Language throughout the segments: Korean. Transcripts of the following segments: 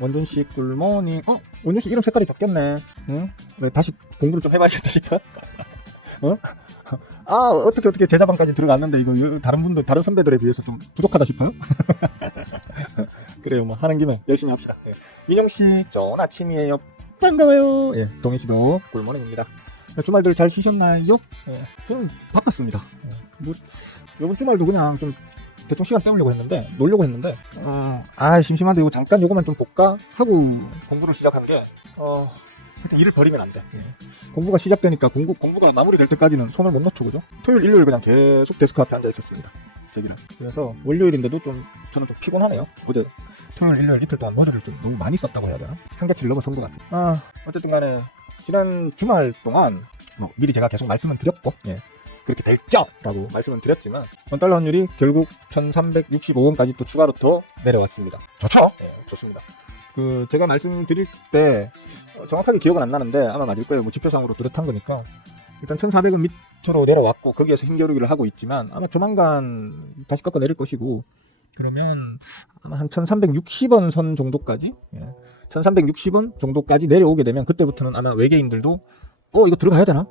원준씨 굿모닝. 원준씨 이름 색깔이 바뀌었네. 왜 다시 공부를 좀 해봐야겠다 싶어? 어떻게 제자반까지 들어갔는데 이거 다른 분들 다른 선배들에 비해서 좀 부족하다 싶어요? 그래요, 뭐 하는 김에 열심히 합시다. 민영씨 좋은 아침이에요. 반가워요. 동희씨도 굿모닝입니다. 주말들 잘 쉬셨나요? 저는 바빴습니다. 이번 주말도 그냥 좀 대충 시간 때우려고 했는데, 놀려고 했는데, 심심한데 이거 잠깐 요거만 좀 볼까? 하고 공부를 시작한 게, 하여튼 일을 버리면 안 돼. 공부가 시작되니까 공부가 마무리될 때까지는 손을 못 놓죠, 그죠? 토요일, 일요일 그냥 계속 데스크 앞에 앉아 있었습니다. 저기랑. 그래서 월요일인데도 저는 좀 피곤하네요. 어제 토요일, 일요일 이틀 동안 머리를 좀 너무 많이 썼다고 해야 되나? 한계치를 넘어선 것 같습니다. 어쨌든 간에, 지난 주말 동안, 미리 제가 계속 말씀을 드렸고, 그렇게 될 껴라고 말씀은 드렸지만 원달러 환율이 결국 1365원까지 또 추가로 더 내려왔습니다. 좋죠? 좋습니다. 제가 말씀드릴 때 정확하게 기억은 안 나는데 아마 맞을 거예요. 지표상으로 뚜렷한 거니까 일단 1400원 밑으로 내려왔고 거기에서 힘겨루기를 하고 있지만 아마 조만간 다시 꺾어 내릴 것이고 그러면 아마 한 1360원 선 정도까지 1360원 정도까지 내려오게 되면 그때부터는 아마 외계인들도 이거 들어가야 되나?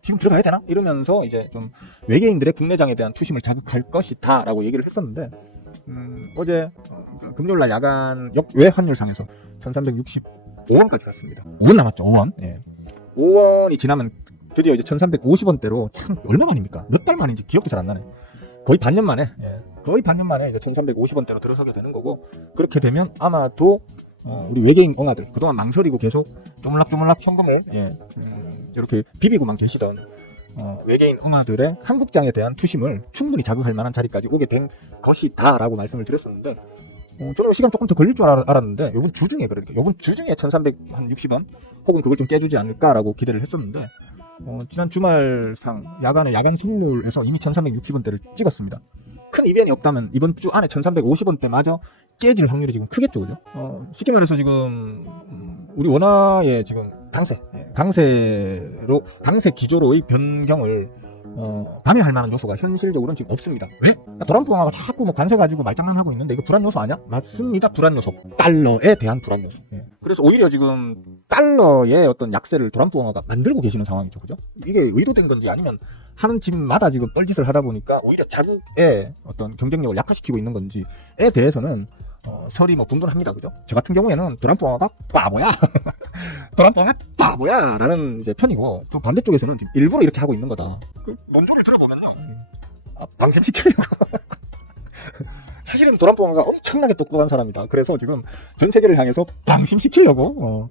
지금 들어가야 되나? 이러면서 이제 좀 외계인들의 국내장에 대한 투심을 자극할 것이다 라고 얘기를 했었는데 어제 금요일날 야간 역외 환율상에서 1365원까지 갔습니다. 5원 남았죠. 5원. 5원이 지나면 드디어 이제 1350원대로 참 얼마 만입니까? 몇 달 만인지 기억도 잘 안 나네. 거의 반년 만에 이제 1350원대로 들어서게 되는 거고 그렇게 되면 아마도 우리 외계인 엉아들 그동안 망설이고 계속 쪼물락쪼물락 현금을 이렇게 비비고만 계시던 외계인 엉아들의 한국장에 대한 투심을 충분히 자극할 만한 자리까지 오게 된 것이다 라고 말씀을 드렸었는데 저는 시간 조금 더 걸릴 줄 알았는데 요번 주중에 1360원 혹은 그걸 좀 깨주지 않을까 라고 기대를 했었는데 지난 주말상 야간 선물에서 이미 1360원대를 찍었습니다. 큰 이변이 없다면 이번 주 안에 1350원대마저 깨질 확률이 지금 크겠죠, 그죠? 쉽게 말해서 지금 우리 원화의 지금 강세 기조로의 변경을 방해할 만한 요소가 현실적으로는 지금 없습니다. 왜? 트럼프 왕화가 자꾸 관세 가지고 말장난하고 있는데 이거 불안 요소 아니야? 맞습니다. 불안 요소. 달러에 대한 불안 요소. 그래서 오히려 지금 달러의 어떤 약세를 트럼프 왕화가 만들고 계시는 상황이죠, 그죠? 이게 의도된 건지 아니면 하는 집마다 지금 뻘짓을 하다 보니까 오히려 자국의 어떤 경쟁력을 약화시키고 있는 건지에 대해서는 설이 분분합니다, 그죠? 저 같은 경우에는 트럼프 왕화가 바보야, 라는 이제 편이고 또 반대쪽에서는 지금 일부러 이렇게 하고 있는 거다. 논조를 들어보면요, 방심시키려고. 사실은 트럼프 왕화가 엄청나게 똑똑한 사람이다. 그래서 지금 전 세계를 향해서 방심시키려고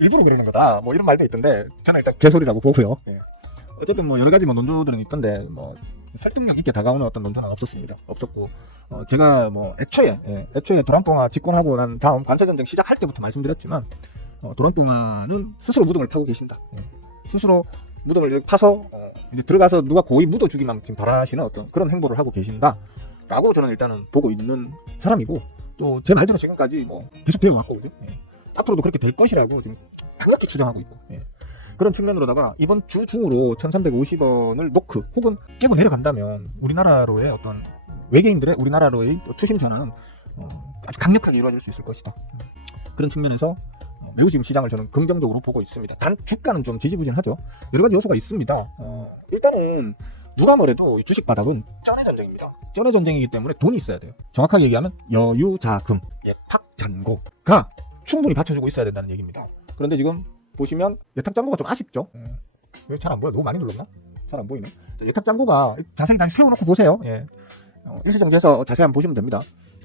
일부러 그러는 거다. 이런 말도 있던데 저는 일단 개소리라고 보고요. 어쨌든 여러 가지 논조들은 있던데 설득력 있게 다가오는 어떤 논조는 없었고 제가 애초에 트럼프가 집권하고 난 다음 관세전쟁 시작할 때부터 말씀드렸지만 트럼프는 스스로 무덤을 파고 계신다. 스스로 무덤을 파서 이제 들어가서 누가 고이 묻어주기만 지금 바라시는 어떤 그런 행보를 하고 계신다 라고 저는 일단은 보고 있는 사람이고 또 제 말대로 지금까지 계속 되어왔고 그죠? 앞으로도 그렇게 될 것이라고 지금 강력히 추정하고 있고 그런 측면으로다가 이번 주 중으로 1350원을 노크 혹은 깨고 내려간다면 우리나라로의 어떤 외계인들의 우리나라로의 투심 전환은 아주 강력하게 이루어질 수 있을 것이다. 그런 측면에서 매우 지금 시장을 저는 긍정적으로 보고 있습니다. 단 주가는 좀 지지부진하죠. 여러 가지 요소가 있습니다. 일단은 누가 뭐래도 주식 바닥은 쩐의 전쟁입니다. 쩐의 전쟁이기 때문에 돈이 있어야 돼요. 정확하게 얘기하면 여유자금, 예탁잔고가 충분히 받쳐주고 있어야 된다는 얘기입니다. 그런데 지금 보시면 예탁잔고가 좀 아쉽죠. 왜 잘 안 보여? 너무 많이 눌렀나? 잘 안 보이네. 예탁잔고가 자세히 다시 세워놓고 보세요. 일시정지해서 자세히 한번 보시면 됩니다.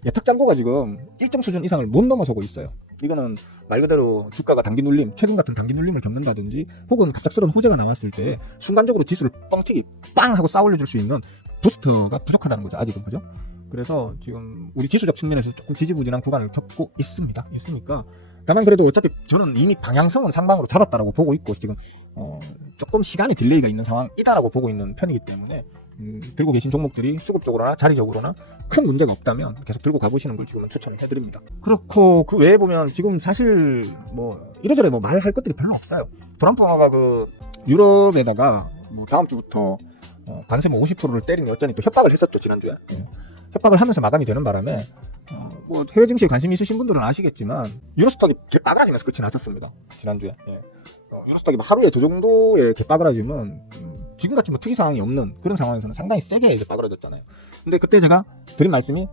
예탁잔고가 지금 일정 수준 이상을 못 넘어서고 있어요. 이거는 말 그대로 주가가 단기 눌림, 최근 같은 단기 눌림을 겪는다든지 혹은 갑작스러운 호재가 나왔을 때 순간적으로 지수를 뻥튀기 빵 하고 쌓아올려줄 수 있는 부스터가 부족하다는 거죠, 아직은. 그죠? 그래서 지금 우리 지수적 측면에서 조금 지지부진한 구간을 겪고 있으니까 다만 그래도 어차피 저는 이미 방향성은 상방으로 잡았다라고 보고 있고 지금 조금 시간이 딜레이가 있는 상황이다라고 보고 있는 편이기 때문에 들고 계신 종목들이 수급적으로나 자리적으로나 큰 문제가 없다면 계속 들고 가보시는 걸 지금은 추천해드립니다. 그렇고 그 외에 보면 지금 사실 이래저래 말할 것들이 별로 없어요. 트럼프 왕화가 유럽에다가 다음 주부터 관세 50%를 때리니 어쩌니 또 협박을 했었죠, 지난주에. 협박을 하면서 마감이 되는 바람에 뭐 해외 증시에 관심 있으신 분들은 아시겠지만 유로스톡이 개빠그라지면서 끝이 났었습니다. 지난주에. 예. 유로스톡이 하루에 저 정도의 개빠그라지면 지금같이 뭐 특이 상황이 없는 그런 상황에서는 상당히 세게 이제 빠그라졌잖아요. 근데 그때 제가 드린 말씀이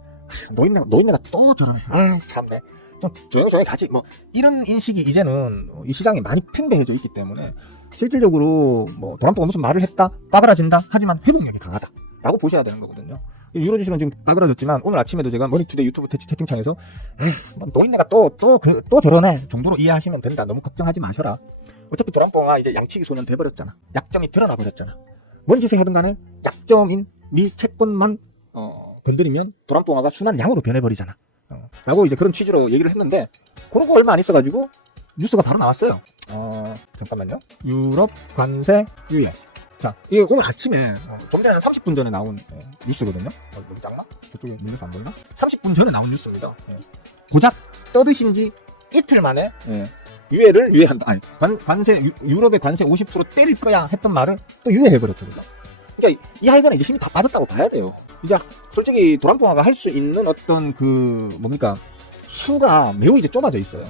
노인네가 또 저러네. 아 참네. 좀 조용히 가지. 뭐 이런 인식이 이제는 이 시장에 많이 팽배해져 있기 때문에 실질적으로 뭐 도란포가 무슨 말을 했다, 빠그라진다. 하지만 회복력이 강하다라고 보셔야 되는 거거든요. 유로 주식은 지금 빠그라졌지만 오늘 아침에도 제가 머니투데이 유튜브 채팅창에서 뭐 노인네가 또 저러네 정도로 이해하시면 된다. 너무 걱정하지 마셔라. 어차피 도란포가 이제 양치기 소년 돼버렸잖아. 약점이 드러나 버렸잖아. 뭔 짓을 하든 간에 약점인 미 채권만 건드리면 도란포가 순한 양으로 변해버리잖아. 라고 이제 그런 취지로 얘기를 했는데 그런 거 얼마 안 있어가지고 뉴스가 바로 나왔어요. 잠깐만요. 유럽 관세 유예. 자, 이게 오늘 아침에 좀 전에 한 30분 전에 나온 뉴스거든요. 너무 작나? 저쪽에 밀려서 안 보이나? 30분 전에 나온 뉴스입니다. 고작 떠드신 지 이틀 만에 유예를 유예한다. 아니, 유럽의 관세 50% 때릴 거야 했던 말을 또 유예해버렸거든요. 그러니까 이 할배는 이제 힘이 다 빠졌다고 봐야 돼요. 이제 솔직히 도란포화가 할 수 있는 어떤 수가 매우 이제 좁아져 있어요.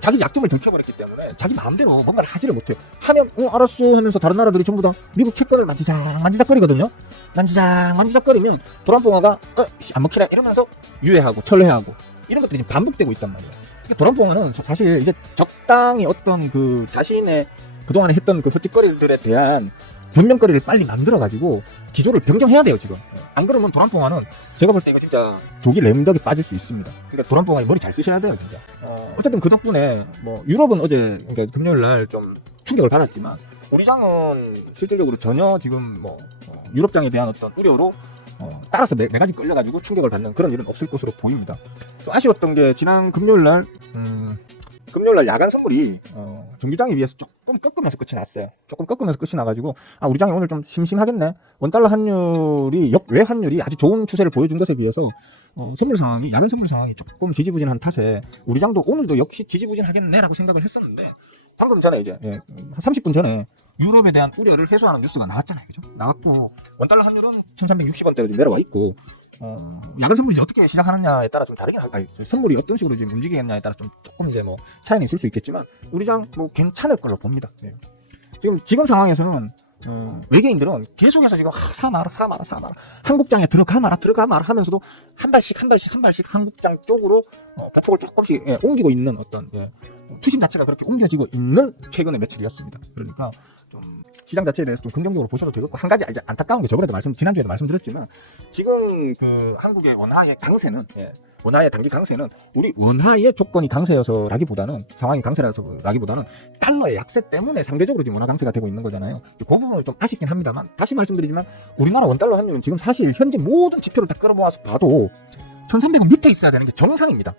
자기 약점을 들켜버렸기 때문에 자기 마음대로 뭔가를 하지를 못해요. 하면 알았어 하면서 다른 나라들이 전부 다 미국 채권을 만지작거리거든요. 만지작거리면 도란포화가 안 먹히라 이러면서 유예하고 철회하고 이런 것들이 지금 반복되고 있단 말이에요. 도란포화는 사실 이제 적당히 어떤 자신의 그동안에 했던 헛짓거리들에 대한 변명거리를 빨리 만들어가지고 기조를 변경해야 돼요 지금. 안 그러면 도란포화는 제가 볼 때 이거 진짜 조기 램덕에 빠질 수 있습니다. 그러니까 도란포화에 머리 잘 쓰셔야 돼요 진짜. 어쨌든 그 덕분에 뭐 유럽은 어제 그러니까 금요일 날 좀 충격을 받았지만 우리 장은 실질적으로 전혀 지금 뭐 유럽장에 대한 어떤 우려로 따라서 매가지 끌려가지고 충격을 받는 그런 일은 없을 것으로 보입니다. 또 아쉬웠던 게 지난 금요일 날 야간 선물이 정규장에 비해서 조금 꺾으면서 끝이 났어요. 조금 꺾으면서 끝이 나가지고 우리 장이 오늘 좀 심심하겠네. 원달러 환율이 역외 환율이 아주 좋은 추세를 보여준 것에 비해서 야간 선물 상황이 조금 지지부진한 탓에 우리 장도 오늘도 역시 지지부진하겠네라고 생각을 했었는데 방금 전에 이제 한 30분 전에 유럽에 대한 우려를 해소하는 뉴스가 나왔잖아요. 그죠? 나왔고 원달러 환율은 1360원대로 좀 내려와 있고 야간 선물이 어떻게 시작하느냐에 따라 좀 다르긴 하고 선물이 어떤 식으로 지금 움직이겠냐에 따라 조금 이제 뭐 차이는 있을 수 있겠지만 우리 장 뭐 괜찮을 걸로 봅니다. 지금 상황에서는 외계인들은 계속해서 지금 사마라 한국장에 들어가 마라 하면서도 한 발씩 한국장 쪽으로 가폭을 조금씩 옮기고 있는 어떤 투심 자체가 그렇게 옮겨지고 있는 최근의 며칠이었습니다. 그러니까 좀 시장 자체에 대해서 좀 긍정적으로 보셔도 되겠고 한 가지 이제 안타까운 게 지난주에도 말씀드렸지만 지금 한국의 원화의 강세는 원화의 단기 강세는 우리 원화의 조건이 강세여서라기보다는 상황이 강세라서라기보다는 달러의 약세 때문에 상대적으로 지금 원화 강세가 되고 있는 거잖아요. 그 부분을 좀 아쉽긴 합니다만 다시 말씀드리지만 우리나라 원달러 환율은 지금 사실 현재 모든 지표를 다 끌어모아서 봐도 1300원 밑에 있어야 되는 게 정상입니다.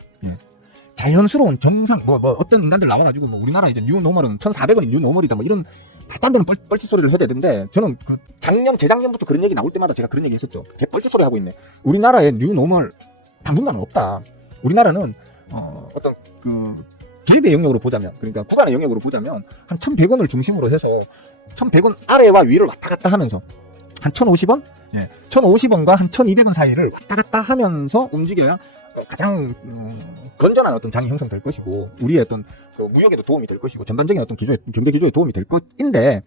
자연스러운 정상 어떤 인간들 나와가지고 우리나라 이제 뉴노멀은 1400원이 뉴노멀이다 이런 말도 안 되는 뻘짓 소리를 해야 되는데 저는 재작년부터 그런 얘기 나올 때마다 제가 그런 얘기 했었죠. 뻘짓 소리 하고 있네. 우리나라에 뉴노멀 당분간은 없다. 우리나라는 어떤 기업의 영역으로 보자면 그러니까 구간의 영역으로 보자면 한 1100원을 중심으로 해서 1100원 아래와 위를 왔다 갔다 하면서 한 1050원? 1050원과 한 1200원 사이를 왔다 갔다 하면서 움직여야 가장 건전한 어떤 장이 형성될 것이고 우리의 어떤 무역에도 도움이 될 것이고 전반적인 어떤 경제 기조에 도움이 될 것인데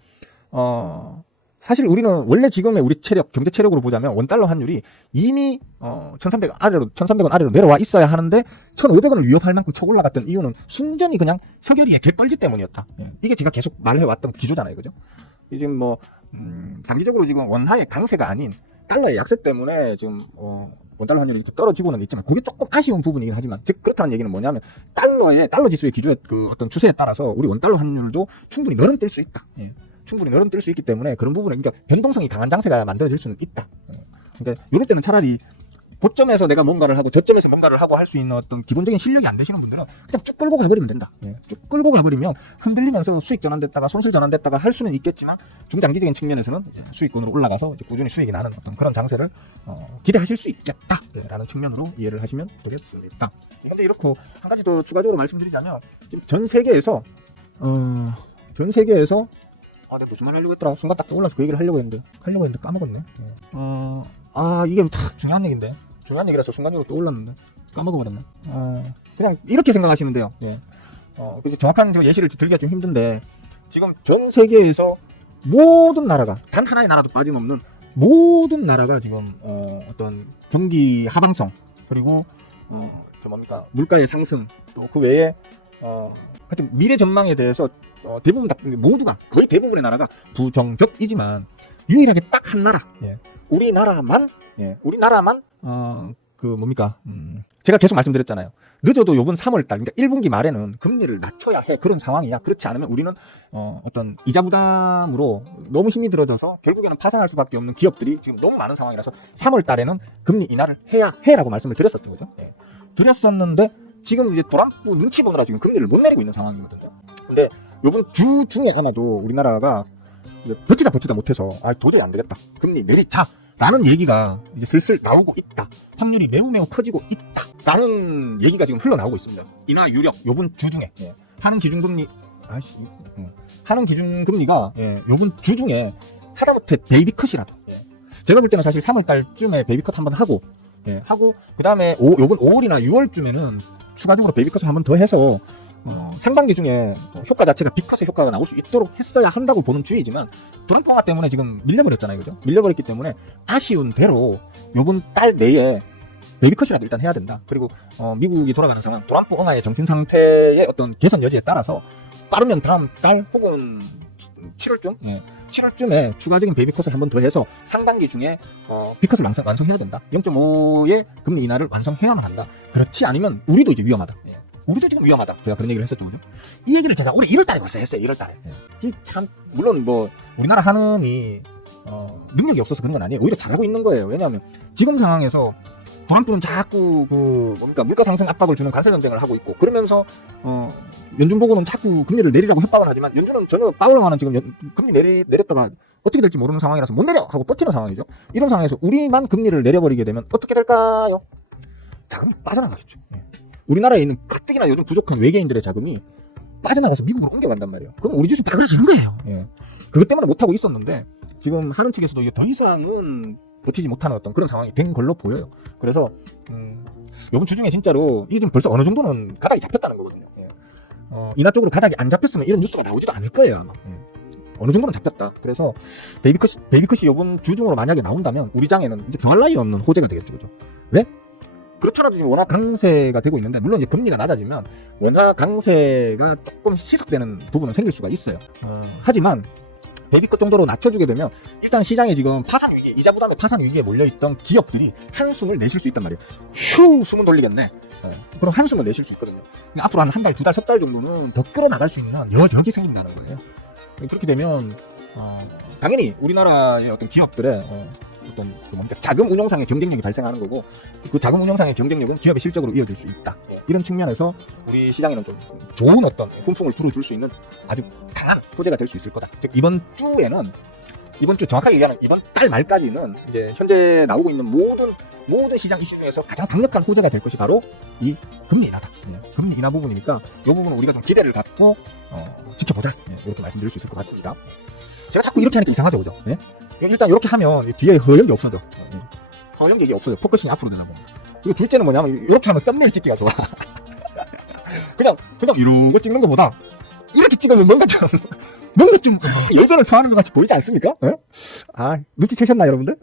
사실 우리는 원래 지금의 우리 경제 체력으로 보자면 원달러 환율이 이미 1300원 아래로 내려와 있어야 하는데 1500원을 위협할 만큼 쳐 올라갔던 이유는 순전히 그냥 서결이의 개뻘짓 때문이었다. 이게 제가 계속 말해왔던 기조잖아요. 그죠? 지금 단기적으로 지금 원화의 강세가 아닌 달러의 약세 때문에 지금 원달러 환율이 이렇게 떨어지고는 있지만 그게 조금 아쉬운 부분이긴 하지만 즉 그렇다는 얘기는 뭐냐면 달러 지수의 기조의 어떤 추세에 따라서 우리 원달러 환율도 충분히 너른뛸 수 있다. 충분히 너른뛸 수 있기 때문에 그런 부분에 그러니까 변동성이 강한 장세가 만들어질 수는 있다. 그러니까 이럴 때는 차라리 고점에서 내가 뭔가를 하고 저점에서 뭔가를 하고 할 수 있는 어떤 기본적인 실력이 안 되시는 분들은 그냥 쭉 끌고 가버리면 된다. 쭉 끌고 가버리면 흔들리면서 수익 전환됐다가 손실 전환됐다가 할 수는 있겠지만 중장기적인 측면에서는 수익권으로 올라가서 꾸준히 수익이 나는 어떤 그런 장세를 기대하실 수 있겠다라는 측면으로 이해를 하시면 되겠습니다. 그런데 이렇고 한 가지 더 추가적으로 말씀드리자면 지금 전 세계에서 내가 무슨 말 하려고 했더라. 순간 딱 떠올라서 그 얘기를 하려고 했는데 까먹었네. 이게 다 중요한 얘기인데 중요한 얘기라서 순간적으로 떠올랐는데 까먹어버렸네. 그냥 이렇게 생각하시면 돼요. 예. 그래서 정확한 예시를 들기가 좀 힘든데 지금 전 세계에서 모든 나라가 단 하나의 나라도 빠짐없는 모든 나라가 지금 어떤 경기 하방성 그리고 저 뭡니까 물가의 상승 또 그 외에 하여튼 미래 전망에 대해서 대부분 다 모두가 거의 대부분의 나라가 부정적이지만 유일하게 딱 한 나라 우리나라만 그 뭡니까 제가 계속 말씀드렸잖아요. 늦어도 요번 3월달 그러니까 1분기 말에는 금리를 낮춰야 해 그런 상황이야. 그렇지 않으면 우리는 어떤 이자 부담으로 너무 힘이 들어져서 결국에는 파산할 수밖에 없는 기업들이 지금 너무 많은 상황이라서 3월달에는 금리 인하를 해야 해라고 말씀을 드렸었던 거죠. 드렸었는데 지금 이제 도란프 눈치 보느라 지금 금리를 못 내리고 있는 상황이거든요. 근데 요번 주 중에 아마도 우리나라가 버티다 못해서 도저히 안 되겠다 금리 내리자 라는 얘기가 이제 슬슬 나오고 있다. 확률이 매우 커지고 있다 라는 얘기가 지금 흘러나오고 있습니다. 인하 유력 요번 주 중에 하는 기준금리가 요번 주 중에 하다못해 베이비컷이라도 제가 볼 때는 사실 3월달쯤에 베이비컷 한번 하고 그 다음에 요번 5월이나 6월쯤에는 추가적으로 베이비컷을 한번 더 해서 상반기 중에 효과 자체가 빅컷의 효과가 나올 수 있도록 했어야 한다고 보는 주의지만 도란프 강화 때문에 지금 밀려버렸잖아요. 그죠? 밀려버렸기 때문에 아쉬운 대로 요번 달 내에 베이비컷이라도 일단 해야 된다. 그리고 미국이 돌아가는 상황 도란프 강화의 정신 상태의 어떤 개선 여지에 따라서 빠르면 다음 달 혹은 7월쯤에 추가적인 베이비컷을 한번 더 해서 상반기 중에 빅컷을 완성해야 된다. 0.5의 금리 인하를 완성해야만 한다. 그렇지 않으면 우리도 이제 위험하다. 우리도 지금 위험하다. 제가 그런 얘기를 했었죠. 그죠? 이 얘기를 제가 올해 1월달에 벌써 했어요. 1월달에. 이 참 물론 뭐 우리나라 한은이 능력이 없어서 그런 건 아니에요. 오히려 잘하고 있는 거예요. 왜냐하면 지금 상황에서 도란프는 자꾸 물가 상승 압박을 주는 관세 전쟁을 하고 있고 그러면서 연준 보고는 자꾸 금리를 내리라고 협박을 하지만 연준은 전혀 파월왕은 지금 금리 내렸다가 어떻게 될지 모르는 상황이라서 못 내려 하고 버티는 상황이죠. 이런 상황에서 우리만 금리를 내려버리게 되면 어떻게 될까요? 자금이 빠져나가겠죠. 우리나라에 있는 가뜩이나 요즘 부족한 외계인들의 자금이 빠져나가서 미국으로 옮겨간단 말이에요. 그럼 우리 주식 빠져지는 거예요. 그것 때문에 못하고 있었는데 지금 하는 측에서도 이게 더 이상은 버티지 못하는 어떤 그런 상황이 된 걸로 보여요. 그래서 이번 주 중에 진짜로 이게 지금 벌써 어느 정도는 가닥이 잡혔다는 거거든요. 인하 쪽으로 가닥이 안 잡혔으면 이런 뉴스가 나오지도 않을 거예요 아마. 어느 정도는 잡혔다. 그래서 베이비컷이 이번 주 중으로 만약에 나온다면 우리 장에는 이제 더할 나위 없는 호재가 되겠죠. 그죠? 왜? 그렇더라도 지금 워낙 강세가 되고 있는데 물론 이제 금리가 낮아지면 워낙 강세가 조금 희석되는 부분은 생길 수가 있어요. 하지만 베이비컷 정도로 낮춰주게 되면 일단 시장에 지금 파산 위기에 이자 부담에 파산 위기에 몰려있던 기업들이 한숨을 내쉴 수 있단 말이에요. 휴 숨은 돌리겠네. 그럼 한숨을 내쉴 수 있거든요. 앞으로 한 달, 두 달, 석 달 정도는 더 끌어나갈 수 있는 여력이 생긴다는 거예요. 그렇게 되면 당연히 우리나라의 어떤 기업들의 어떤 자금 운용상의 경쟁력이 발생하는 거고 그 자금 운용상의 경쟁력은 기업의 실적으로 이어질 수 있다. 이런 측면에서 우리 시장에는 좀 좋은 어떤 훈풍을 불어줄 수 있는 아주 강한 호재가 될 수 있을 거다. 즉 이번 주 정확하게 얘기하면 이번 달 말까지는 이제 현재 나오고 있는 모든 시장 이슈 중에서 가장 강력한 호재가 될 것이 바로 이 금리 인하다. 금리 인하 부분이니까 이 부분은 우리가 좀 기대를 갖고 지켜보자. 이렇게 말씀드릴 수 있을 것 같습니다. 제가 자꾸 이렇게 하니까 이상하죠, 그죠? 일단 이렇게 하면 뒤에 허연 게 없어져. 허연 게 없어져. 포커싱이 앞으로 되나 보. 그리고 둘째는 뭐냐면 이렇게 하면 썸네일 찍기가 좋아. 그냥 이러고 찍는 것보다 이렇게 찍으면 뭔가 좀 열변을 토하는 것 같이 보이지 않습니까? 눈치채셨나요, 여러분들?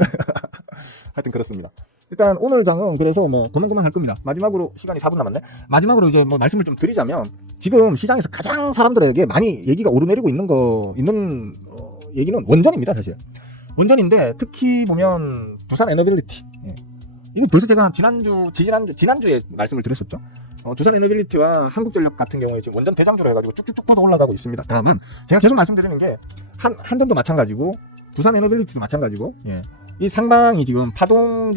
하여튼 그렇습니다. 일단 오늘 장은 그래서 고만고만 할 겁니다. 마지막으로 시간이 4분 남았네. 마지막으로 이제 말씀을 좀 드리자면 지금 시장에서 가장 사람들에게 많이 얘기가 오르내리고 있는 얘기는 원전입니다, 사실. 원전인데 특히 보면 두산 에너빌리티. 이거 벌써 제가 지난주에 말씀을 드렸었죠. 두산 에너빌리티와 한국전력 같은 경우에 지금 원전 대장주로 해가지고 쭉쭉쭉 뻗어 올라가고 있습니다. 다만 제가 계속 말씀드리는 게 한전도 마찬가지고 두산 에너빌리티도 마찬가지고 이 상방이 지금 파동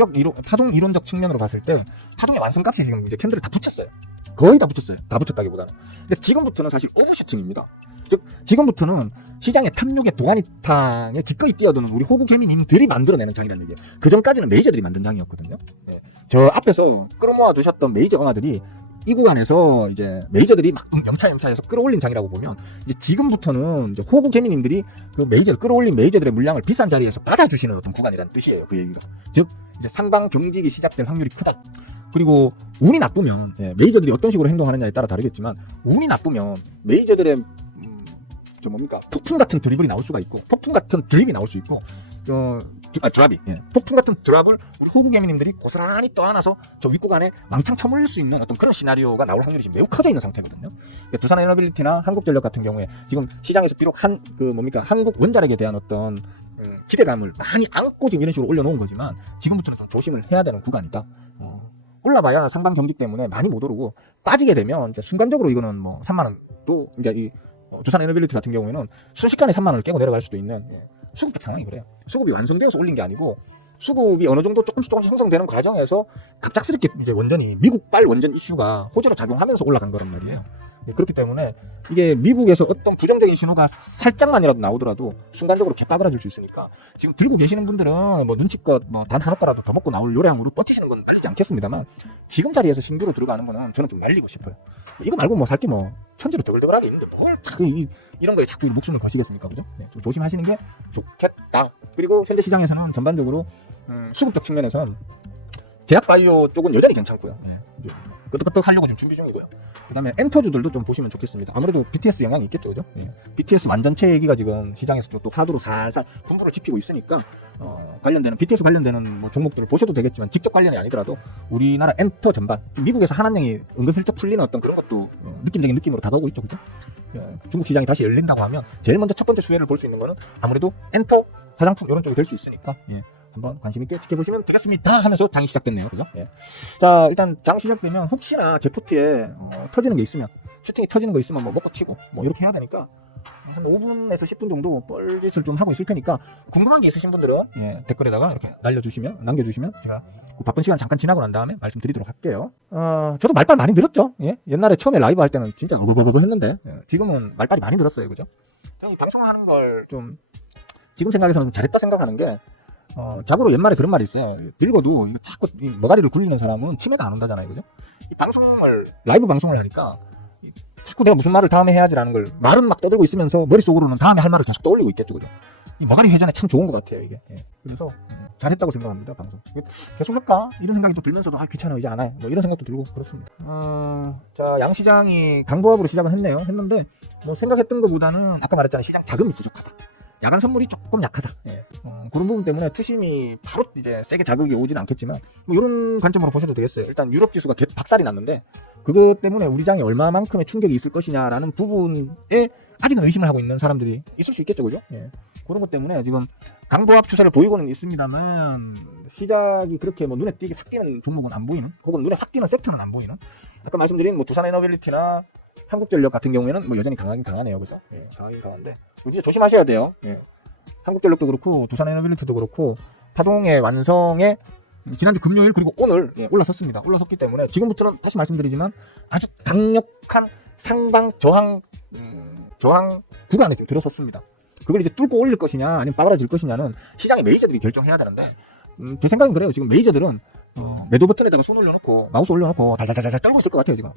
이론적 측면으로 봤을 때 파동의 완성값이 지금 이제 캔들을 다 붙였어요. 거의 다 붙였어요. 다 붙였다기보다는. 근데 지금부터는 사실 오버슈팅입니다. 즉 지금부터는 시장의 탐욕의 도가니탕에 기꺼이 뛰어드는 우리 호구 개미님들이 만들어내는 장이라는 얘기예요. 그 전까지는 메이저들이 만든 장이었거든요. 저 앞에서 끌어모아 두셨던 메이저 강화들이 이 구간에서 이제 메이저들이 막 영차해서 끌어올린 장이라고 보면 이제 지금부터는 이제 호구 개미님들이 그 메이저를 끌어올린 메이저들의 물량을 비싼 자리에서 받아주시는 어떤 구간이라는 뜻이에요. 그 얘기도. 즉 이제 상방 경직이 시작될 확률이 크다. 그리고 운이 나쁘면 메이저들이 어떤 식으로 행동하느냐에 따라 다르겠지만 운이 나쁘면 메이저들의 좀 뭡니까 폭풍 같은 드리블이 나올 수가 있고 폭풍 같은 드립이 나올 수 있고 드랍이 폭풍 같은 드랍을 우리 호구 개미님들이 고스란히 떠안아서 저 윗구간에 왕창 쳐물릴 수 있는 어떤 그런 시나리오가 나올 확률이 지금 매우 커져 있는 상태거든요. 두산 에너빌리티나 한국전력 같은 경우에 지금 시장에서 비록 한국 원자력에 대한 어떤 기대감을 많이 안고 지금 이런 식으로 올려놓은 거지만 지금부터는 좀 조심을 해야 되는 구간이다. 올라봐야 상방 경직 때문에 많이 못 오르고 빠지게 되면 이제 순간적으로 이거는 뭐 3만 원도 그러니까 두산 에너빌리티 같은 경우에는 순식간에 3만 원을 깨고 내려갈 수도 있는 수급적 상황이 그래요. 수급이 완성되어서 올린 게 아니고 수급이 어느 정도 조금씩 형성되는 과정에서 갑작스럽게 이제 원전이 미국발 원전 이슈가 호재로 작용하면서 올라간 거란 말이에요. 그렇기 때문에 이게 미국에서 어떤 부정적인 신호가 살짝만이라도 나오더라도 순간적으로 개빠그라질 수 있으니까 지금 들고 계시는 분들은 뭐 눈치껏 뭐 단 한 옥가라도 더 먹고 나올 요량으로 버티시는 건 빠지지 않겠습니다만 지금 자리에서 신규로 들어가는 거는 저는 좀 말리고 싶어요. 이거 말고 뭐 살 게 뭐 천지로 더글더글하게 있는데 뭘 자꾸 이런 거에 자꾸 목숨을 거시겠습니까, 그죠? 좀 조심하시는 게 좋겠다. 그리고 현재 시장에서는 전반적으로 수급적 측면에서는 제약바이오 쪽은 여전히 괜찮고요. 끄덕끄덕 하려고 좀 준비 중이고요. 그 다음에 엔터주들도 좀 보시면 좋겠습니다. 아무래도 BTS 영향이 있겠죠, 그죠? BTS 완전체 얘기가 지금 시장에서 또 화두로 살살 분부를 지피고 있으니까 관련되는 BTS 관련되는 뭐 종목들을 보셔도 되겠지만 직접 관련이 아니더라도 우리나라 엔터 전반 미국에서 한한령이 은근슬쩍 풀리는 어떤 그런 것도 느낌적인 느낌으로 다가오고 있죠, 그죠? 중국 시장이 다시 열린다고 하면 제일 먼저 첫 번째 수혜를 볼 수 있는 거는 아무래도 엔터 화장품 이런 쪽이 될 수 있으니까 한번 관심 있게 지켜보시면 되겠습니다 하면서 장이 시작됐네요, 그죠? 자, 일단 장 시작되면 혹시나 제 포트에 터지는 게 있으면 슈팅이 터지는 거 있으면 뭐 먹고 튀고 뭐 이렇게 해야 되니까 한 5분에서 10분 정도 뻘짓을 좀 하고 있을 테니까 궁금한 게 있으신 분들은 댓글에다가 이렇게 남겨주시면 제가 그 바쁜 시간 잠깐 지나고 난 다음에 말씀드리도록 할게요. 저도 말빨 많이 늘었죠. 옛날에 처음에 라이브 할 때는 진짜 어버버버 했는데 지금은 말빨이 많이 늘었어요, 그죠? 저는 방송하는 걸 좀 지금 생각해서는 잘했다 생각하는 게 자고로 옛말에 그런 말이 있어요. 늙어도 이거 자꾸 머가리를 굴리는 사람은 치매가 안 온다잖아요, 그죠? 라이브 방송을 하니까 자꾸 내가 무슨 말을 다음에 해야지라는 걸 말은 막 떠들고 있으면서 머릿속으로는 다음에 할 말을 계속 떠올리고 있겠죠, 그죠? 이 머가리 회전에 참 좋은 것 같아요, 이게. 그래서 잘했다고 생각합니다, 방송. 계속 할까? 이런 생각이 또 들면서도 귀찮아, 이제 안 해. 뭐 이런 생각도 들고 그렇습니다. 자, 양시장이 강보합으로 시작을 했는데 뭐 생각했던 것보다는 아까 말했잖아요, 시장 자금이 부족하다. 야간 선물이 조금 약하다. 그런 부분 때문에 투심이 바로 이제 세게 자극이 오지는 않겠지만 뭐 이런 관점으로 보셔도 되겠어요. 일단 유럽 지수가 박살이 났는데 그것 때문에 우리 장에 얼마만큼의 충격이 있을 것이냐라는 부분에 아직은 의심을 하고 있는 사람들이 있을 수 있겠죠, 그죠? 그런 것 때문에 지금 강보합 추세를 보이고는 있습니다만 시작이 그렇게 뭐 눈에 띄게 확 띄는 종목은 안 보이는, 혹은 눈에 확 띄는 섹터는 안 보이는. 아까 말씀드린 뭐 두산 에너빌리티나 한국전력 같은 경우에는 뭐 여전히 강하네요, 그죠? 강하긴 강한데 진짜 조심하셔야 돼요. 한국전력도 그렇고 두산 에너빌리티도 그렇고 파동의 완성에 지난주 금요일 그리고 오늘 올라섰습니다. 올라섰기 때문에 지금부터는 다시 말씀드리지만 아주 강력한 상방 저항 구간에 지금 들어섰습니다. 그걸 이제 뚫고 올릴 것이냐 아니면 빠그라질 것이냐는 시장의 메이저들이 결정해야 되는데 제 생각은 그래요. 지금 메이저들은 매도 버튼에다가 손 올려놓고 마우스 올려놓고 달달달달 떨고 있을 것 같아요. 지금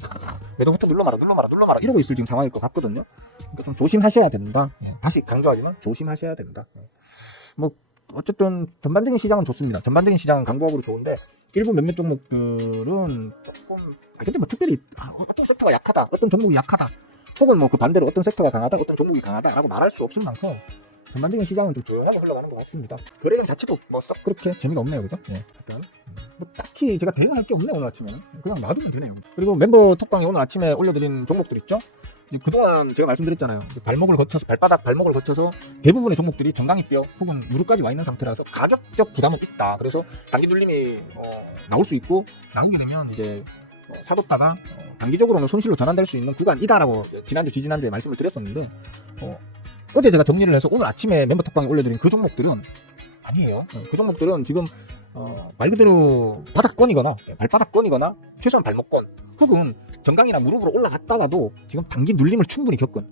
매도 버튼 눌러마라 이러고 있을 지금 상황일 것 같거든요. 그러니까 좀 조심하셔야 된다. 다시 강조하지만 조심하셔야 된다. 뭐 어쨌든 전반적인 시장은 좋습니다. 전반적인 시장은 강보합으로 좋은데 일부 몇몇 종목들은 조금 근데 뭐 특별히 어떤 섹터가 약하다, 어떤 종목이 약하다, 혹은 뭐 그 반대로 어떤 섹터가 강하다, 어떤 종목이 강하다라고 말할 수 없을 만큼 전반적인 시장은 좀 조용하게 흘러가는 것 같습니다. 거래량 자체도 뭐 썩 그렇게 재미가 없네요, 그죠? 일단 뭐 딱히 제가 대응할 게 없네요, 오늘 아침에는. 그냥 놔두면 되네요. 그리고 멤버 톡방에 오늘 아침에 올려드린 종목들 있죠? 그동안 제가 말씀드렸잖아요. 발바닥 발목을 거쳐서 대부분의 종목들이 정강이뼈 혹은 무릎까지 와 있는 상태라서 가격적 부담은 있다. 그래서 단기 눌림이 나올 수 있고 나오게 되면 이제 사뒀다가 단기적으로는 손실로 전환될 수 있는 구간이다라고 지난주 지지난주에 말씀을 드렸었는데 어제 제가 정리를 해서 오늘 아침에 멤버 톡방에 올려드린 그 종목들은 아니에요. 그 종목들은 지금 말 그대로 바닥권이거나 발바닥권이거나 최소한 발목권 혹은 정강이나 무릎으로 올라갔다가도 지금 단기 눌림을 충분히 겪은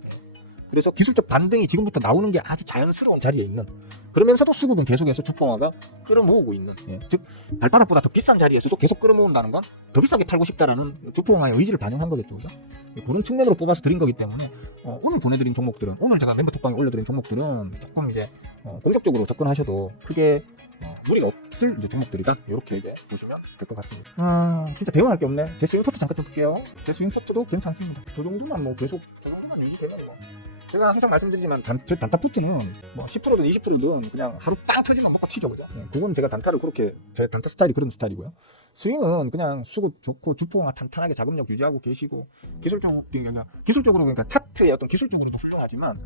그래서 기술적 반등이 지금부터 나오는 게 아주 자연스러운 자리에 있는, 그러면서도 수급은 계속해서 주포화가 끌어모으고 있는, 즉 발바닥보다 더 비싼 자리에서도 계속 끌어모은다는 건 더 비싸게 팔고 싶다라는 주포화의 의지를 반영한 거겠죠, 그죠? 그런 측면으로 뽑아서 드린 거기 때문에 오늘 보내드린 종목들은, 오늘 제가 멤버 톡방에 올려드린 종목들은 조금 이제 공격적으로 접근하셔도 크게 무리가 없을 이제 종목들이다, 이렇게 이제 보시면 될 것 같습니다. 진짜 대응할 게 없네. 제 스윙포트 잠깐 좀 볼게요. 제 스윙포트도 괜찮습니다. 저 정도만 뭐 계속 저 정도만 유지되면 뭐, 제가 항상 말씀드리지만 제 단타포트는 뭐 10%든 20%든 그냥 하루 빵 터지면 먹고 튀죠, 그죠? 그건 제가 단타를 그렇게, 제 단타 스타일이 그런 스타일이고요. 스윙은 그냥 수급 좋고 주포가 탄탄하게 자금력 유지하고 계시고, 기술적으로 그러니까 차트의 어떤 기술적으로도 훌륭하지만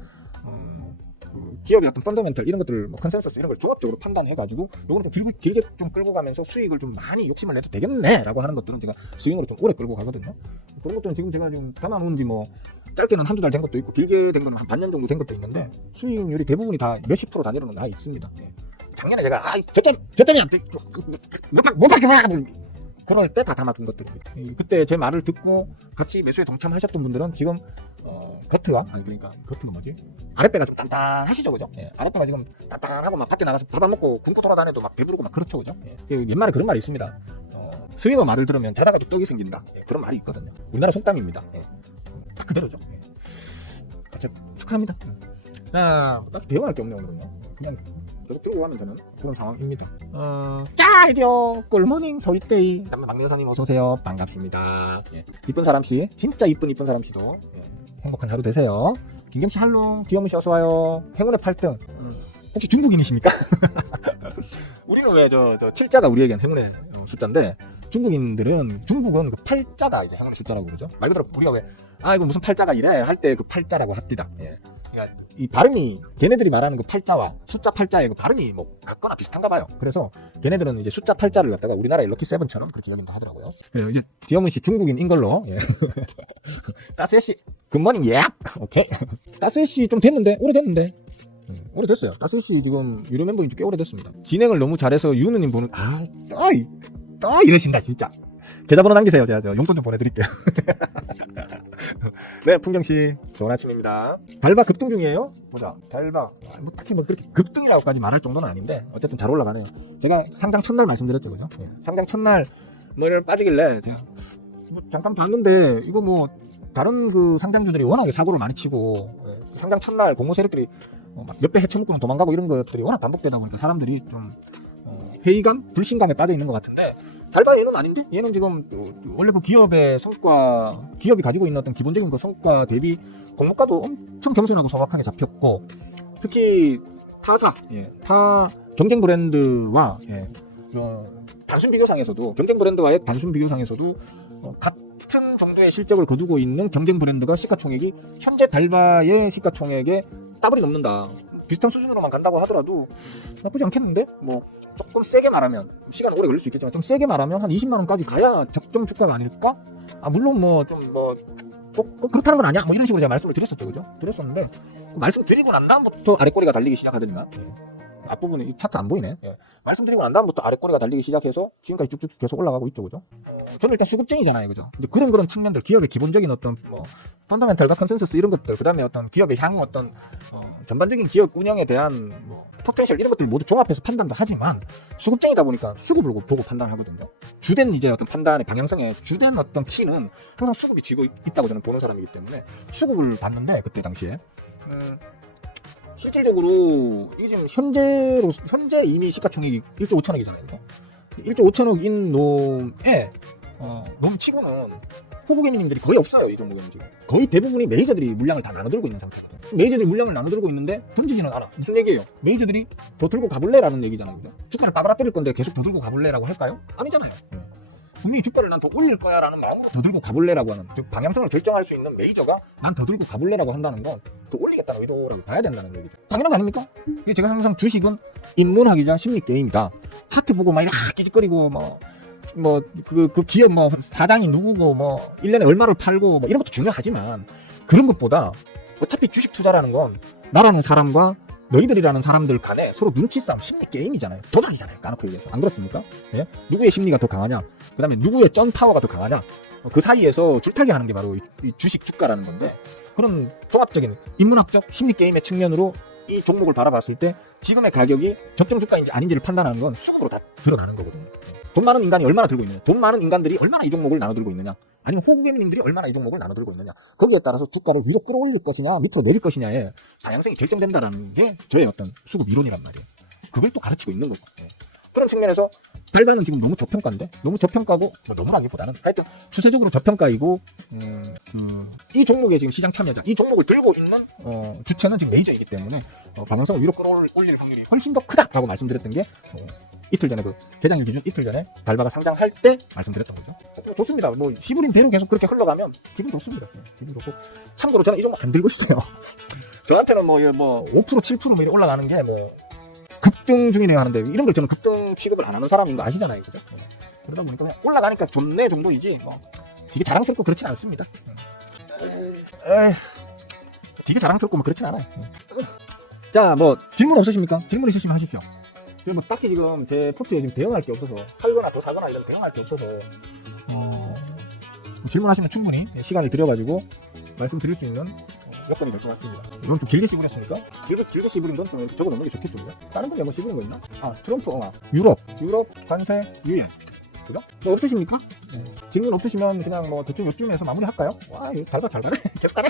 기업의 어떤 펀더멘털 이런 것들, 뭐 컨센서스 이런 걸 종합적으로 판단해가지고 요거는 좀 길게 좀 끌고 가면서 수익을 좀 많이 욕심을 내도 되겠네라고 하는 것들은 제가 스윙으로 좀 오래 끌고 가거든요. 그런 것들은 지금 제가 지금 담아놓은 지 뭐 짧게는 한두 달 된 것도 있고, 길게 된 건 한 반년 정도 된 것도 있는데, 수익률이 대부분이 다 몇십 프로 단위로는 다 있습니다. 작년에 제가 저점이 안 돼, 못 받겠어, 그럴 때 다 담아둔 것들입니다. 그때 제 말을 듣고 같이 매수에 동참하셨던 분들은 지금 겉가 뭐지? 아랫배가 좀 단단하시죠, 그죠? 아랫배가 지금 단단하고 막 밖에 나가서 밥 안 먹고 굶고 돌아다녀도 막 배부르고 막 그렇죠, 그죠? 옛말에 그런 말이 있습니다. 스윙어 말을 들으면 자다가도 떡이 생긴다. 그런 말이 있거든요. 우리나라 속담입니다. 딱 그대로죠. 축하합니다. 딱 대응할 게 없네요, 오늘은요. 그냥 계속 들고 가면 되는 그런 상황입니다. 드디어 꿀모닝 소이데이 막내 여사님 어서오세요. 반갑습니다. 이쁜 사람씨, 진짜 이쁜 사람씨도 행복한 하루 되세요. 김경씨 할롱, 귀여무씨 어서와요. 행운의 8등. 혹시 중국인이십니까? 우리는 왜 저 7자가 우리에겐 행운의 숫자인데, 중국은 그 8자다 이제 행운의 숫자라고 그러죠. 말 그대로 우리가 왜 이거 무슨 8자가 이래 할 때 그 8자라고 합니다. 그러니까 이 발음이, 걔네들이 말하는 그 8자와 숫자 8자의 그 발음이 뭐 같거나 비슷한가 봐요. 그래서 걔네들은 이제 숫자 8자를 갖다가 우리나라의 럭키 세븐처럼 그렇게 여긴다 하더라고요. 이제 디어문 씨 중국인인 걸로. 따스의 씨 굿모닝. 오케이. 따스의 씨 좀 됐는데, 오래됐어요. 따스의 씨 지금 유료 멤버인 지 꽤 오래됐습니다. 진행을 너무 잘해서 유느님 보는, 이러신다 진짜. 계좌번호 남기세요. 제가 용돈 좀 보내드릴게요. 네, 풍경씨 좋은 아침입니다. 달바 급등 중이에요? 보자. 달바 뭐 딱히 뭐 그렇게 급등이라고까지 말할 정도는 아닌데 어쨌든 잘 올라가네요. 제가 상장 첫날 말씀드렸죠, 그죠? 상장 첫날 뭐를 빠지길래 제가 뭐 잠깐 봤는데, 이거 뭐 다른 그 상장주들이 워낙에 사고를 많이 치고, 상장 첫날 공모 세력들이 막 몇 배 해쳐먹고는 도망가고 이런 것들이 워낙 반복되다 보니까 사람들이 좀 회의감, 불신감에 빠져 있는 것 같은데, 달바 얘는 아닌데? 얘는 지금 원래 그 기업의 성과, 기업이 가지고 있는 어떤 기본적인 그 성과 대비 공모가도 엄청 겸손하고 정확하게 잡혔고, 특히 타사, 타 경쟁 브랜드와 단순 비교상에서도, 경쟁 브랜드와의 단순 비교상에서도 같은 정도의 실적을 거두고 있는 경쟁 브랜드가 시가총액이 현재 달바의 시가총액에 따블이 넘는다. 비슷한 수준으로만 간다고 하더라도 나쁘지 않겠는데? 뭐 조금 세게 말하면, 시간 오래 걸릴 수 있겠지만 좀 세게 말하면 한 20만원까지 가야 적정 주가가 아닐까? 물론 뭐 좀 꼭 그렇다는 건 아니야, 뭐 이런 식으로 제가 말씀을 드렸었죠, 그죠? 드렸었는데 그 말씀 드리고 난 다음부터 아랫꼬리가 달리기 시작하더니만, 앞부분에 이 차트 안 보이네. 말씀드리고 난 다음부터 아랫꼬리가 달리기 시작해서 지금까지 쭉쭉 계속 올라가고 있죠, 그죠? 저는 일단 수급쟁이잖아요, 그죠? 이제 그런 측면들, 기업의 기본적인 어떤 뭐 펀더멘털과 컨센서스 이런 것들, 그 다음에 어떤 기업의 향후 어떤 전반적인 기업 운영에 대한 뭐 포텐셜 이런 것들 모두 종합해서 판단도 하지만, 수급쟁이다 보니까 수급을 보고 판단하거든요. 주된 이제 어떤 판단의 방향성에 주된 어떤 키는 항상 수급이 쥐고 있다고 저는 보는 사람이기 때문에 수급을 봤는데, 그때 당시에 실질적으로 이게 지금 현재 이미 시가총액이 1조 5천억이잖아요. 1조 5천억인 놈치고는 호구개미님들이 거의 없어요. 이 종목에는 지금 거의 대부분이 메이저들이 물량을 다 나눠들고 있는 상태거든요. 메이저들이 물량을 나눠들고 있는데 던지지는 않아. 무슨 얘기예요? 메이저들이 더 들고 가볼래라는 얘기잖아요, 그죠? 주가를 빠그라 때릴 건데 계속 더 들고 가볼래라고 할까요? 아니잖아요. 분명히 주가를 난 더 올릴 거야 라는 마음으로 더 들고 가볼래라고 하는, 즉 방향성을 결정할 수 있는 메이저가 난 더 들고 가볼래라고 한다는 건 더 올리겠다는 의도라고 봐야 된다는 얘기죠. 당연한 거 아닙니까? 이게 제가 항상 주식은 입문하기전 심리 게임이다. 차트 보고 막 이렇게 끼짓거리고 그 기업 뭐 사장이 누구고 뭐 1년에 얼마를 팔고 뭐 이런 것도 중요하지만, 그런 것보다 어차피 주식 투자라는 건 나라는 사람과 너희들이라는 사람들 간에 서로 눈치 싸움, 심리 게임이잖아요. 도박이잖아요, 까놓고 얘기해서. 안 그렇습니까? 누구의 심리가 더 강하냐, 그 다음에 누구의 쩐 파워가 더 강하냐, 그 사이에서 줄타기 하는 게 바로 이 주식 주가라는 건데, 그런 종합적인 인문학적 심리 게임의 측면으로 이 종목을 바라봤을 때 지금의 가격이 적정 주가인지 아닌지를 판단하는 건 수급으로 다 드러나는 거거든요. 돈 많은 인간이 얼마나 들고 있느냐, 돈 많은 인간들이 얼마나 이 종목을 나눠 들고 있느냐, 아니면 호구개미님들이 얼마나 이 종목을 나눠 들고 있느냐, 거기에 따라서 주가를 위로 끌어올릴 것이냐 밑으로 내릴 것이냐의 다양성이 결정된다는 게 저의 어떤 수급 이론이란 말이에요. 그걸 또 가르치고 있는 거고. 그런 측면에서 별반은 지금 너무 저평가인데, 너무 저평가고, 뭐 너무라기보다는 하여튼 추세적으로 저평가이고, 이 종목의 지금 시장 참여자, 이 종목을 들고 있는 주체는 지금 메이저이기 때문에 방향성을 위로 끌어올릴 확률이 훨씬 더 크다라고 말씀드렸던 게 이틀 전에, 그 개장일 기준 이틀 전에 달바가 상장할 때 말씀드렸던 거죠. 좋습니다. 뭐 시부린 대로 계속 그렇게 흘러가면 기분 좋습니다. 기분 좋고, 참고로 저는 이 종목 안 들고 있어요. 저한테는 뭐 5% 7% 뭐 올라가는 게 뭐 급등 중이네요 하는데, 이런 걸 저는 급등 취급을 안 하는 사람인 거 아시잖아요, 그죠? 그러다 보니까 그냥 올라가니까 좋네 정도이지 뭐 되게 자랑스럽고 그렇진 않습니다. 되게 자랑스럽고 뭐 그렇진 않아요. 자, 뭐 질문 없으십니까? 질문 있으시면 하십시오. 뭐 딱히 지금 제 포트에 지금 대응할 게 없어서, 팔거나 더 사거나 이런 대응할 게 없어서 질문하시면 충분히 시간을 들여가지고 말씀드릴 수 있는 여건이 될 것 같습니다. 이건 좀 길게 씹으렸으니까, 길게 씹으린 건 좀 적어 놓는 게 좋겠죠. 다른 분야 뭐 씹으린 거 있나? 트럼프, 유럽 관세 유예, 그죠? 뭐 없으십니까? 질문 없으시면 그냥 뭐 대충 요쯤에서 마무리할까요? 와, 이거 잘 가네. 계속 가네.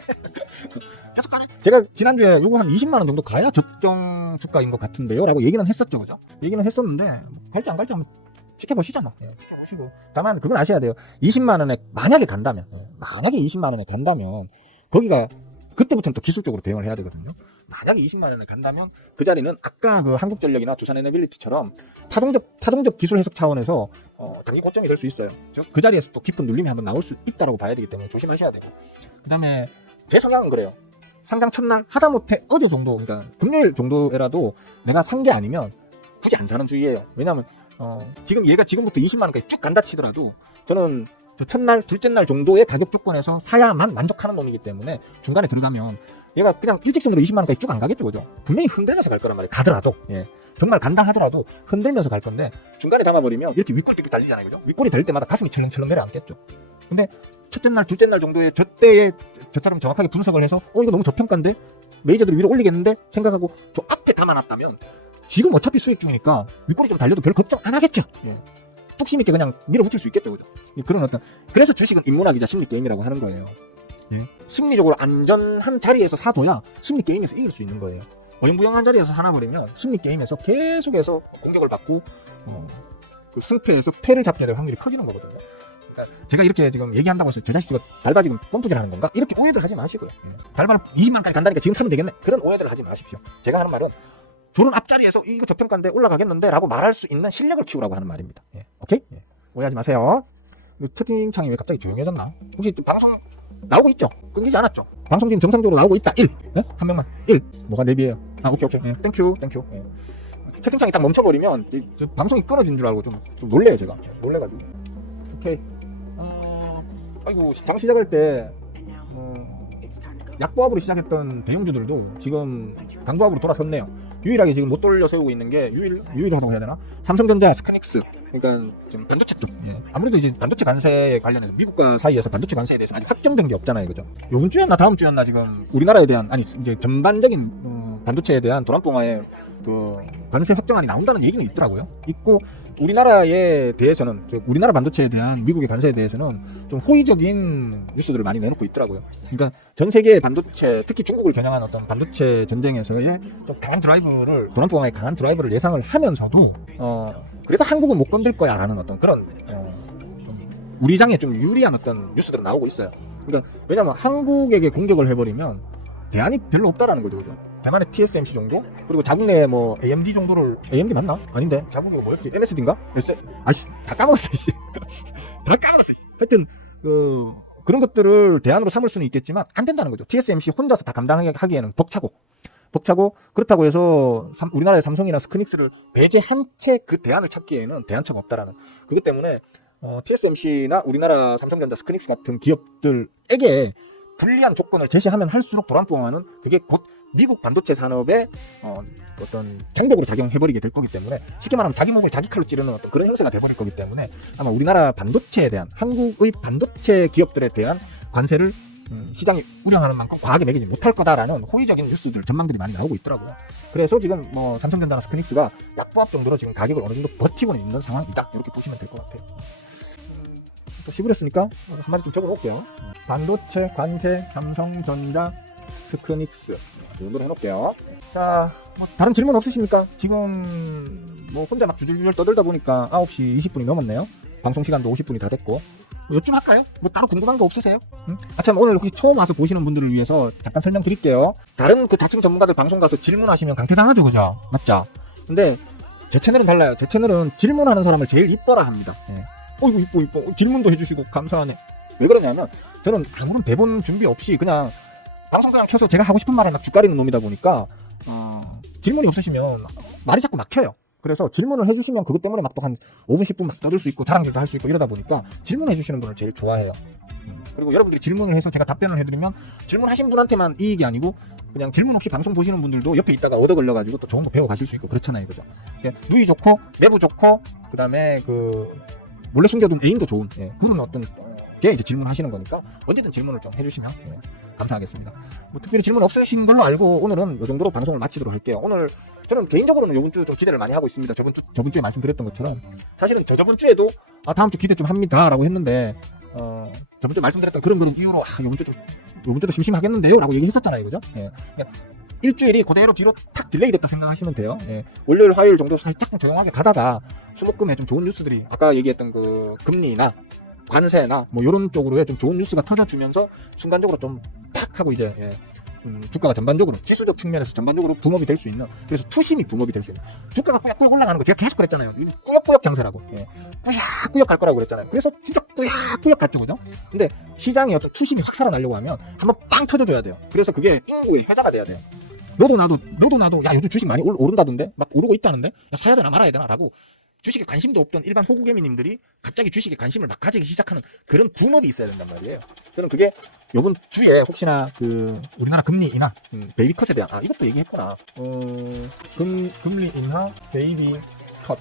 계속 가네. 제가 지난주에 요거 한 20만원 정도 가야 적정 주가인 것 같은데요 라고 얘기는 했었죠, 그죠? 얘기는 했었는데 갈지 안 갈지 한번 지켜보시죠. 뭐. 지켜보시고, 다만 그건 아셔야 돼요. 20만원에 만약에 간다면, 만약에 20만원에 간다면 거기가 그때부터는 또 기술적으로 대응을 해야 되거든요. 만약에 20만원을 간다면 그 자리는 아까 그 한국전력이나 두산에너빌리티처럼 타동적 기술 해석 차원에서 단기 고점이 될 수 있어요. 그 자리에서 또 깊은 눌림이 한번 나올 수 있다고 봐야 되기 때문에 조심하셔야 되고, 그 다음에 제 성향은 그래요. 상장 첫날 하다못해 어제 정도, 그러니까 금요일 정도에라도 내가 산 게 아니면 굳이 안 사는 주의예요. 왜냐하면 지금 얘가 지금부터 20만원까지 쭉 간다 치더라도 저는 저 첫날, 둘째 날 정도의 가격 조건에서 사야만 만족하는 놈이기 때문에 중간에 들어가면 얘가 그냥 일직선으로 20만원까지 쭉 안 가겠죠, 그죠? 분명히 흔들면서 갈 거란 말이에요. 가더라도. 정말 간다 하더라도 흔들면서 갈 건데, 중간에 담아버리면 이렇게 윗골 삑삑 달리잖아요, 그죠? 윗골이 될 때마다 가슴이 철렁철렁 내려앉겠죠. 근데 첫째 날, 둘째 날 정도의 저때에 저처럼 정확하게 분석을 해서 이거 너무 저평가인데? 메이저들이 위로 올리겠는데? 생각하고 저 앞에 담아놨다면 지금 어차피 수익 중이니까 윗골이 좀 달려도 별 걱정 안 하겠죠. 뚝심 있게 그냥 밀어붙일 수 있겠죠, 그죠? 그런 그래서 주식은 인문학이자 심리 게임이라고 하는 거예요. 심리적으로 안전한 자리에서 사둬야 심리 게임에서 이길 수 있는 거예요. 어영부영한 자리에서 사놔버리면 심리 게임에서 계속해서 공격을 받고 그 승패에서 패를 잡게 될 확률이 커지는 거거든요. 그러니까 제가 이렇게 지금 얘기한다고 해서 제 자식 지금 달바 지금 펌프질 하는 건가? 이렇게 오해들 하지 마시고요. 달바는 20만까지 간다니까 지금 사면 되겠네? 그런 오해들을 하지 마십시오. 제가 하는 말은 저런 앞자리에서 이거 저평가인데 올라가겠는데? 라고 말할 수 있는 실력을 키우라고 하는 말입니다. 오케이? 오해하지 마세요. 채팅창이 왜 갑자기 조용해졌나? 혹시 방송 나오고 있죠? 끊기지 않았죠? 방송 지금 정상적으로 나오고 있다. 1. 한 명만. 1. 뭐가 4비예요? 오케이. 땡큐. 채팅창이 딱 멈춰버리면 방송이 끊어진 줄 알고 좀 놀래요, 제가. 놀래가지고. 오케이. 아이고, 장 시작할 때 약보합으로 시작했던 대형주들도 지금 강보합으로 돌아섰네요. 유일하게 지금 못 돌려 세우고 있는 게 유일하다고 해야 되나? 삼성전자, 스크닉스. 그러니까 좀 반도체 쪽. 아무래도 이제 반도체 관세에 관련해서 미국과 사이에서 반도체 관세에 대해서 아직 확정된 게 없잖아요, 그죠? 요번 주였나 다음 주였나 지금 우리나라에 대한, 아니 이제 전반적인 반도체에 대한 도란봉화의 그 관세 확정안이 나온다는 얘기는 있더라고요. 있고, 우리나라에 대해서는, 우리나라 반도체에 대한 미국의 관세에 대해서는 좀 호의적인 뉴스들을 많이 내놓고 있더라고요. 그러니까 전 세계의 반도체, 특히 중국을 겨냥한 어떤 반도체 전쟁에서의 좀 강한 드라이브를, 도란봉화의 강한 드라이브를 예상을 하면서도 그래도 한국은 못 건들 거야 라는 어떤 그런 우리 장에 좀 유리한 어떤 뉴스들은 나오고 있어요. 그러니까 왜냐면 한국에게 공격을 해버리면 대안이 별로 없다라는 거죠, 그죠? 대만의 TSMC 정도? 그리고 자국 내에 뭐 AMD 정도를, AMD 맞나? 아닌데 자국이 뭐였지? MSD인가? 아이씨, 다 까먹었어, 씨. 다 까먹었어. 하여튼 그런 것들을 대안으로 삼을 수는 있겠지만 안 된다는 거죠. TSMC 혼자서 다 감당하기에는 벅차고, 그렇다고 해서 우리나라의 삼성이나 스크닉스를 배제한 채 그 대안을 찾기에는 대안처가 없다라는, 그것 때문에 TSMC나 우리나라 삼성전자, 스크닉스 같은 기업들에게 불리한 조건을 제시하면 할수록 도란봉화는 그게 곧 미국 반도체 산업에 어떤 장벽으로 작용해버리게 될 거기 때문에 쉽게 말하면 자기 몸을 자기 칼로 찌르는 어떤 그런 형세가 돼버릴 거기 때문에 아마 우리나라 반도체에 대한 한국의 반도체 기업들에 대한 관세를 시장이 우려하는 만큼 과하게 매기지 못할 거다라는 호의적인 뉴스들 전망들이 많이 나오고 있더라고요. 그래서 지금 뭐 삼성전자나 스크닉스가 약보합 정도로 지금 가격을 어느 정도 버티고는 있는 상황이다 이렇게 보시면 될 것 같아요. 또 씹으렸으니까 한마디 좀 적어놓을게요. 반도체 관세 삼성전자 스크닉스 이 정도로 해놓을게요. 자, 뭐 다른 질문 없으십니까? 지금 뭐 혼자 막 주줄주줄 떠들다 보니까 9시 20분이 넘었네요. 방송 시간도 50분이 다 됐고 요쯤 할까요? 뭐 따로 궁금한 거 없으세요? 참 오늘 혹시 처음 와서 보시는 분들을 위해서 잠깐 설명드릴게요. 다른 그 자칭 전문가들 방송 가서 질문하시면 강퇴당하죠, 그죠? 맞죠? 근데 제 채널은 달라요. 제 채널은 질문하는 사람을 제일 이뻐라 합니다. 예. 이거 이뻐. 질문도 해주시고 감사하네. 왜 그러냐면 저는 아무런 대본 준비 없이 그냥 방송 그냥 켜서 제가 하고 싶은 말을 막 죽가리는 놈이다 보니까 질문이 없으시면 말이 자꾸 막혀요. 그래서 질문을 해주시면 그것 때문에 막 또 한 5분 10분 막 떠들 수 있고 자랑질도 할 수 있고 이러다 보니까 질문해 주시는 분을 제일 좋아해요. 그리고 여러분들이 질문을 해서 제가 답변을 해드리면 질문하신 분한테만 이익이 아니고 그냥 질문 없이 방송 보시는 분들도 옆에 있다가 얻어 걸려가지고 또 좋은 거 배워 가실 수 있고 그렇잖아요, 그죠? 누이 좋고 내부 좋고 그다음에 그 몰래 숨겨둔 애인도 좋은 그런 어떤 게 이제 질문하시는 거니까 언제든 질문을 좀 해주시면 감사하겠습니다. 뭐 특별히 질문 없으신 걸로 알고 오늘은 이 정도로 방송을 마치도록 할게요. 오늘 저는 개인적으로는 이번 주 좀 기대를 많이 하고 있습니다. 저번 주에 말씀드렸던 것처럼 사실은 저번 주에도 다음 주 기대 좀 합니다라고 했는데 저번 주에 말씀드렸던 그런 이유로 이번 주도 심심하겠는데요 라고 얘기했었잖아요, 그죠? 일주일이 그대로 뒤로 탁 딜레이 됐다 생각하시면 돼요. 월요일 화요일 정도 살짝 조용하게 가다가 수목금에 좀 좋은 뉴스들이 아까 얘기했던 그 금리나 관세나 뭐 이런 쪽으로 좀 좋은 뉴스가 터져주면서 순간적으로 좀 팍 하고 이제 주가가 전반적으로 지수적 측면에서 전반적으로 붐업이 될 수 있는, 그래서 투심이 붐업이 될 수 있는, 주가가 꾸역꾸역 올라가는 거 제가 계속 그랬잖아요. 꾸역꾸역 장세라고. 꾸역꾸역 갈 거라고 그랬잖아요. 그래서 진짜 꾸역꾸역 갔죠, 그죠? 근데 시장이 어떤 투심이 확 살아나려고 하면 한번 빵 터져줘야 돼요. 그래서 그게 인구의 회자가 돼야 돼요. 너도 나도 야 요즘 주식 많이 오른다던데, 막 오르고 있다는데, 야 사야 되나 말아야 되나 라고 주식에 관심도 없던 일반 호구개미님들이 갑자기 주식에 관심을 막 가지기 시작하는 그런 붐업이 있어야 된단 말이에요. 저는 그게 요번 주에 혹시나 그 우리나라 금리 인하, 베이비 컷에 대한 이것도 얘기했구나. 금리 인하, 베이비 컷.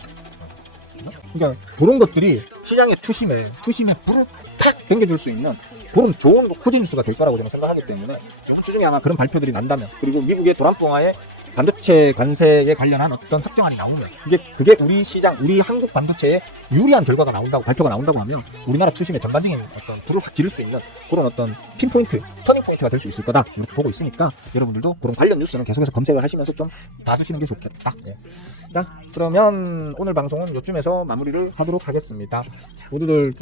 그러니까 그런 것들이 시장의 투심에 불을 탁 당겨줄 수 있는 그런 좋은 호재 뉴스가 될 거라고 저는 생각하기 때문에 이번 주 중에 아마 그런 발표들이 난다면, 그리고 미국의 도란봉화에 반도체 관세에 관련한 어떤 확정안이 나오면 그게 우리 시장, 우리 한국 반도체에 유리한 결과가 나온다고, 발표가 나온다고 하면 우리나라 투심의 전반적인 어떤 불을 확 지를 수 있는 그런 어떤 핀포인트, 터닝포인트가 될 수 있을 거다 이렇게 보고 있으니까 여러분들도 그런 관련 뉴스는 계속해서 검색을 하시면서 좀 봐주시는 게 좋겠다. 자, 그러면 오늘 방송은 이쯤에서 마무리를 하도록 하겠습니다. 모두들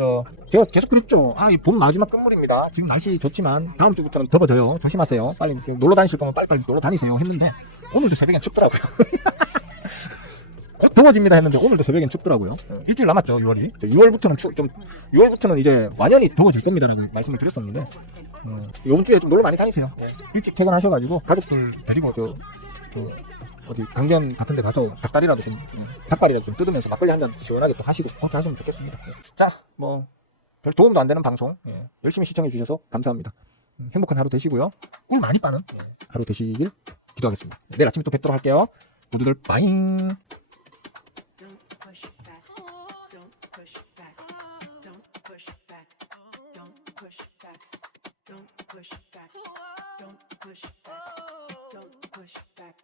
제가 계속 그랬죠. 이 봄 마지막 끝물입니다. 지금 날씨 좋지만 다음 주부터는 더워져요. 조심하세요. 빨리 놀러 다니실 거면 빨리 놀러 다니세요 했는데 오늘도 새벽엔 춥더라고요. 곧 더워집니다 했는데 오늘도 새벽엔 춥더라고요. 일주일 남았죠, 6월이. 6월부터는 이제 완연히 더워질 겁니다라고 말씀을 드렸었는데 이번 주에 좀 놀러 많이 다니세요. 일찍 퇴근하셔가지고 가족들 데리고 어디 강변 같은 데 가서 닭발이라도 좀 뜯으면서 막걸리 한 잔 시원하게 또 하시고 그렇게 하시면 좋겠습니다. 자, 뭐 별 도움도 안 되는 방송 열심히 시청해 주셔서 감사합니다. 행복한 하루 되시고요. 꿀 많이 빠는 하루 되시길 기도하겠습니다. 내일 아침에 또 뵙도록 할게요. 모두들 빠잉. Push back. Don't push back.